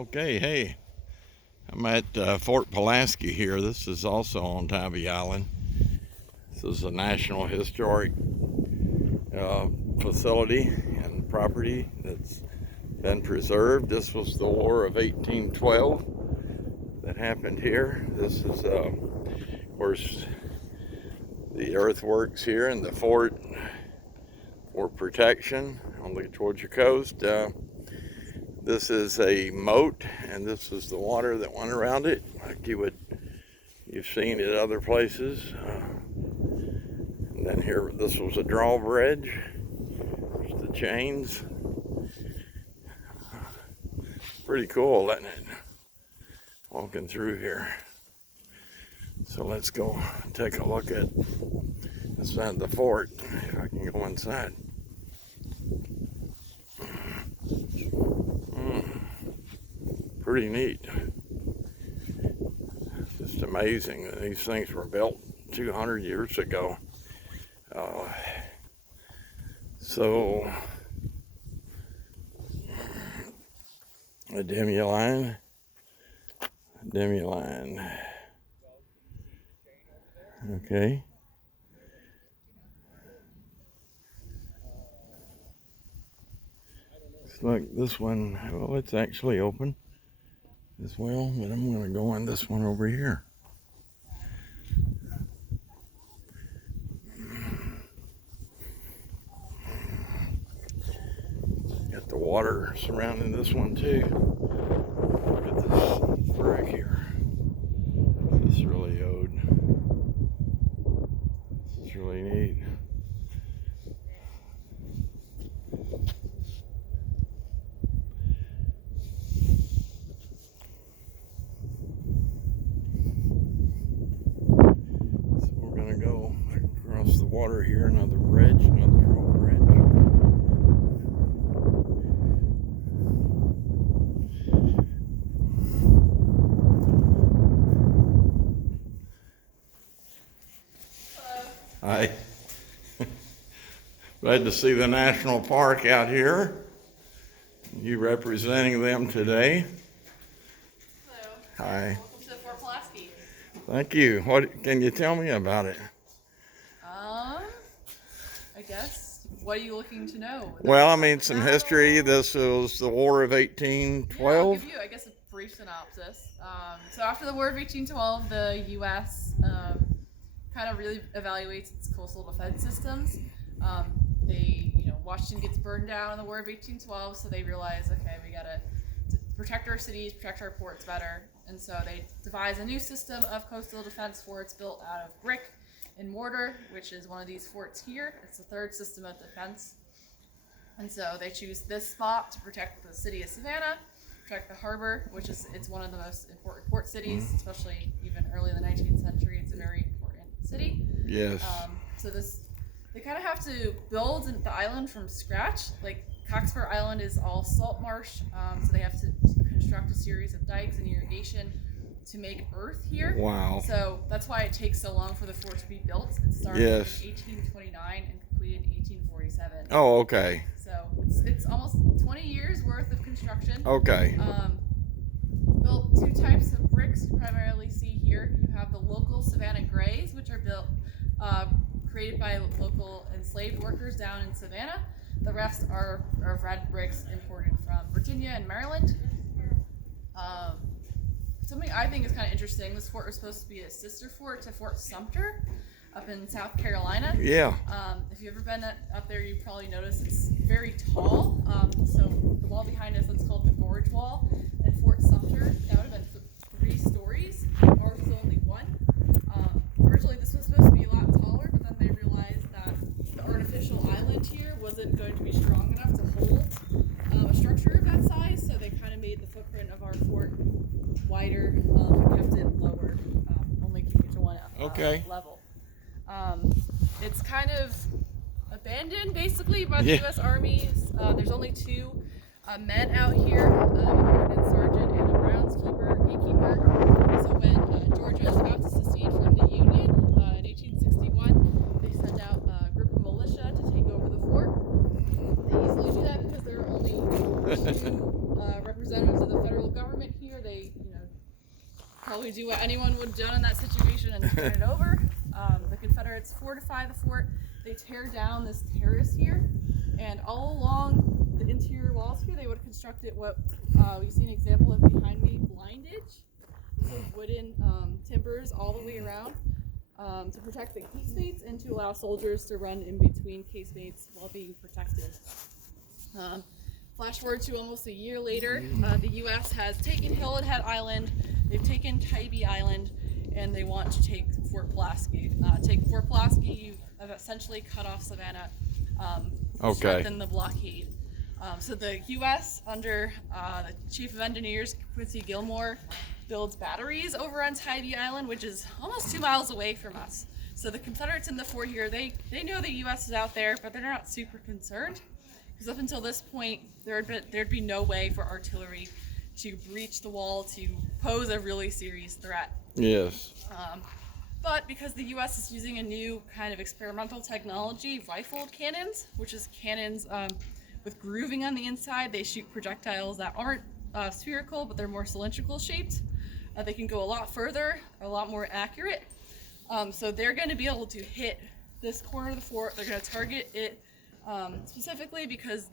Okay, hey, I'm at Fort Pulaski here. This is also on Tybee Island. This is a National Historic facility and property that's been preserved. This was the War of 1812 that happened here. This is, of course, the earthworks here in the fort for protection on the Georgia coast. This is a moat, and this is the water that went around it, like you've seen at other places. And then here, this was a drawbridge. There's the chains. Pretty cool, isn't it? Walking through here. So let's go take a look at inside the fort, if I can go inside. Pretty neat. Just amazing that these things were built 200 years ago. So a demi line. Okay. Looks like this one, well, it's actually open as well, but I'm going to go on this one over here. Got the water surrounding this one too. Look at this wreck here. This is really old. This is really neat. The water here, another bridge, another drawbridge. Hello. Hi. Glad to see the national park out here. You representing them today. Hello. Hi. Welcome to Fort Pulaski. Thank you. What can you tell me about it? I guess. What are you looking to know? Well, I mean, some history. This was the War of 1812. Yeah, I'll give you, I guess, a brief synopsis. So after the War of 1812, the U.S. Kind of really evaluates its coastal defense systems. Washington gets burned down in the War of 1812, so they realize, okay, we gotta protect our cities, protect our ports better, and so they devise a new system of coastal defense forts built out of brick and mortar, which is one of these forts here. It's the third system of defense. And so they choose this spot to protect the city of Savannah, protect the harbor, it's one of the most important port cities, especially even early in the 19th century. It's a very important city. Yes. They kind of have to build the island from scratch. Like Coxsper Island is all salt marsh, so they have to construct a series of dikes and irrigation to make earth here. Wow. So that's why it takes so long for the fort to be built. It started in 1829 and completed in 1847. Oh, okay. So it's almost 20 years worth of construction. Okay. Built two types of bricks you primarily see here. You have the local Savannah Grays, which are built, created by local enslaved workers down in Savannah. The rest are red bricks imported from Virginia and Maryland. Something I think is kind of interesting, this fort was supposed to be a sister fort to Fort Sumter up in South Carolina. Yeah. If you've ever been up there, you probably noticed it's very tall. So the wall behind us, that's called the Gorge Wall. And Fort Sumter, that would have been 3 stories. Ours was only 1. Originally, this was supposed to be a lot taller, but then they realized that the artificial island here wasn't going to be strong enough to hold a structure of that size, so they kind of made the footprint of our fort wider and kept it lower, only keep it to one level. It's kind of abandoned basically by the U.S. Army. There's only 2 men out here, an ordnance sergeant and a groundskeeper, gatekeeper. So when Georgia was about to secede from the Union in 1861, they sent out a group of militia to take over the fort. They easily do that because there are only 2 representatives of the federal government government here, they, probably do what anyone would have done in that situation and turn it over. The Confederates fortify the fort. They tear down this terrace here, and all along the interior walls here, they would have constructed what we see an example of behind me, blindage. So wooden timbers all the way around to protect the casemates and to allow soldiers to run in between casemates while being protected. Flash forward to almost a year later, the U.S. has taken Hilton Head Island, they've taken Tybee Island, and they want to take Fort Pulaski. Take Fort Pulaski, you have essentially cut off Savannah, strengthen the blockade. So the U.S. under the Chief of Engineers, Quincy Gilmore, builds batteries over on Tybee Island, which is almost 2 miles away from us. So the Confederates in the fort here, they know the U.S. is out there, but they're not super concerned. Because up until this point, there'd be no way for artillery to breach the wall to pose a really serious threat. Yes. But because the U.S. is using a new kind of experimental technology, rifled cannons, which is cannons with grooving on the inside, they shoot projectiles that aren't spherical, but they're more cylindrical shaped. They can go a lot further, a lot more accurate. So they're going to be able to hit this corner of the fort. They're going to target it specifically because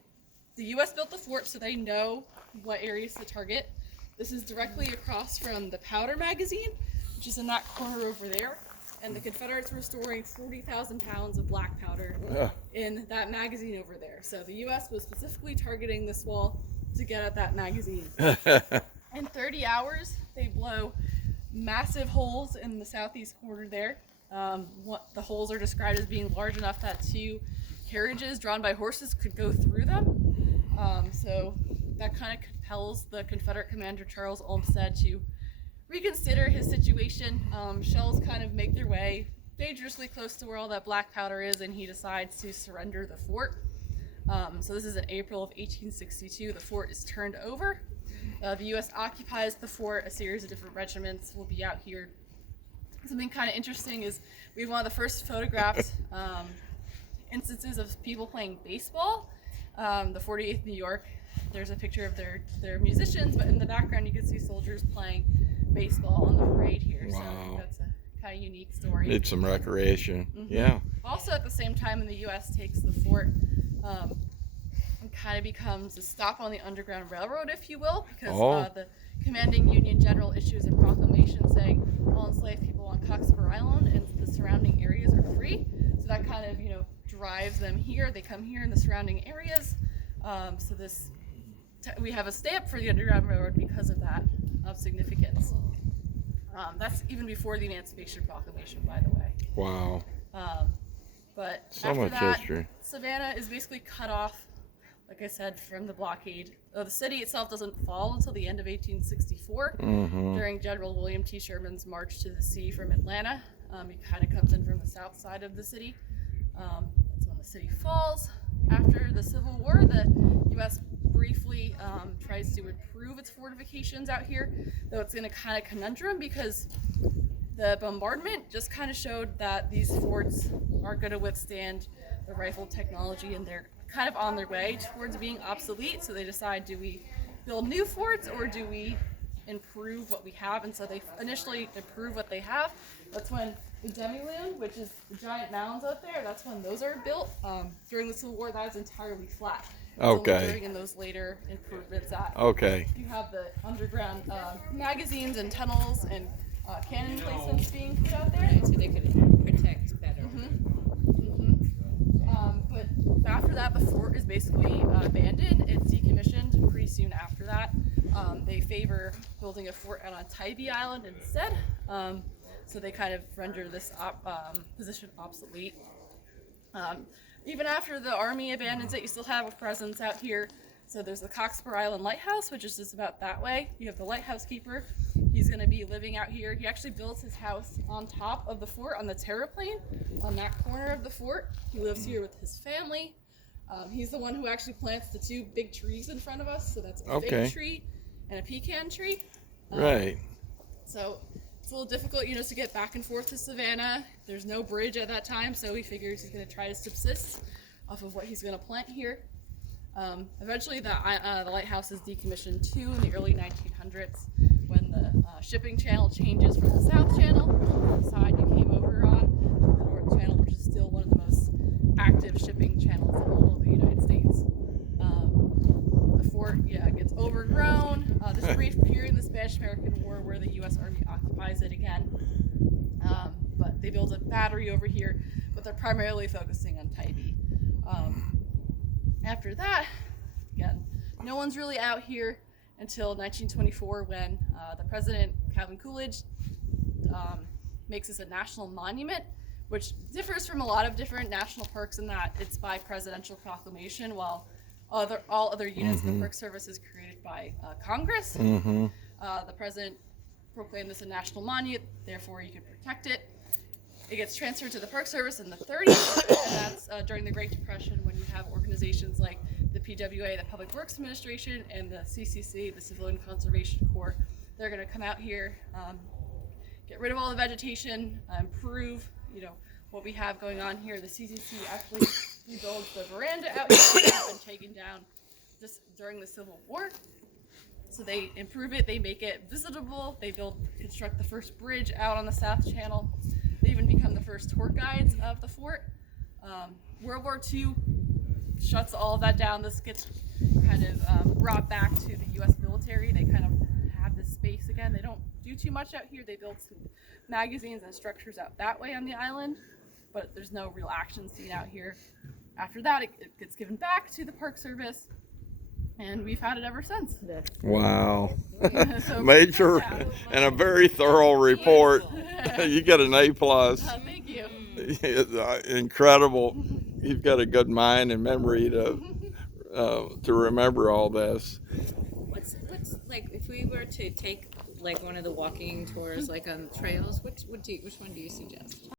the U.S. built the fort, so they know what areas to target. This is directly across from the powder magazine, which is in that corner over there. And the Confederates were storing 40,000 pounds of black powder in that magazine over there. So the U.S. was specifically targeting this wall to get at that magazine. In 30 hours, they blow massive holes in the southeast corner there. The holes are described as being large enough that 2 carriages drawn by horses could go through them. So that kind of compels the Confederate commander Charles Olmsted to reconsider his situation. Shells kind of make their way dangerously close to where all that black powder is, and he decides to surrender the fort. So this is in April of 1862. The fort is turned over. The U.S. occupies the fort. A series of different regiments will be out here. Something kind of interesting is we have one of the first photographed instances of people playing baseball. The 48th New York, there's a picture of their musicians, but in the background you can see soldiers playing baseball on the parade here. Wow. So that's a kind of unique story. Need some recreation. Mm-hmm. Yeah. Also at the same time, when the U.S. takes the fort, it kind of becomes a stop on the Underground Railroad, if you will, because the commanding Union general issues a proclamation saying all enslaved people on Coxsper Island and the surrounding areas are free. So that kind of, drives them here. They come here in the surrounding areas. So we have a stamp for the Underground Railroad because of that, of significance. That's even before the Emancipation Proclamation, by the way. Wow. But So after much that, history. Savannah is basically cut off, like I said, from the blockade. The city itself doesn't fall until the end of 1864, during General William T. Sherman's march to the sea from Atlanta. He kind of comes in from the south side of the city. That's when the city falls. After the Civil War, the U.S. briefly tries to improve its fortifications out here, though it's in a kind of conundrum because the bombardment just kind of showed that these forts aren't going to withstand the rifle technology, and they're kind of on their way towards being obsolete. So they decide, do we build new forts or do we improve what we have? And so they initially improve what they have. That's when the demi-lune, which is the giant mounds out there, that's when those are built. During the Civil War, that is entirely flat. Okay. During those later improvements that Okay. you have the underground magazines and tunnels and cannon placements being put out there. So they could protect better. But after that, the fort is basically abandoned. It's decommissioned pretty soon after that. They favor building a fort out on Tybee Island instead. So they kind of render this position obsolete. Even after the Army abandons it, you still have a presence out here. So there's the Coxsper Island Lighthouse, which is just about that way. You have the lighthouse keeper. He's going to be living out here. He actually builds his house on top of the fort on the terraplane on that corner of the fort. He lives here with his family. He's the one who actually plants the 2 big trees in front of us. So that's a fig tree and a pecan tree. Right. So it's a little difficult, to get back and forth to Savannah. There's no bridge at that time, so he figures he's going to try to subsist off of what he's going to plant here. Eventually, the lighthouse is decommissioned too in the early 1900s when the shipping channel changes from the south channel, the side you came over on, the north channel, which is still one of the most active shipping channels in all of the United States. The fort, gets overgrown. This brief period in the Spanish-American War where the U.S. Army occupies it again. But they build a battery over here, but they're primarily focusing on Tybee. After that, again, no one's really out here until 1924 when the president, Calvin Coolidge, makes this a national monument, which differs from a lot of different national parks in that it's by presidential proclamation, while all other units of the Park Service is created by Congress. The president proclaimed this a national monument, therefore you could protect it. It gets transferred to the Park Service in the 30s, and that's during the Great Depression when you have organizations like the PWA, the Public Works Administration, and the CCC, the Civilian Conservation Corps. They're going to come out here, get rid of all the vegetation, improve, what we have going on here. The CCC actually rebuilds the veranda out here that had been taken down just during the Civil War. So they improve it, they make it visitable, they construct the first bridge out on the South Channel. They even become the first tour guides of the fort. World War II shuts all of that down. This gets kind of brought back to the U.S. military. They kind of have this space again. They don't do too much out here. They build some magazines and structures out that way on the island, but there's no real action seen out here. After that, it gets given back to the Park Service, and we've had it ever since. Wow. So, Major and a very thorough report. You get an A+. Thank you. Incredible. You've got a good mind and memory to remember all this. What's like if we were to take like one of the walking tours like on trails, which one do you suggest?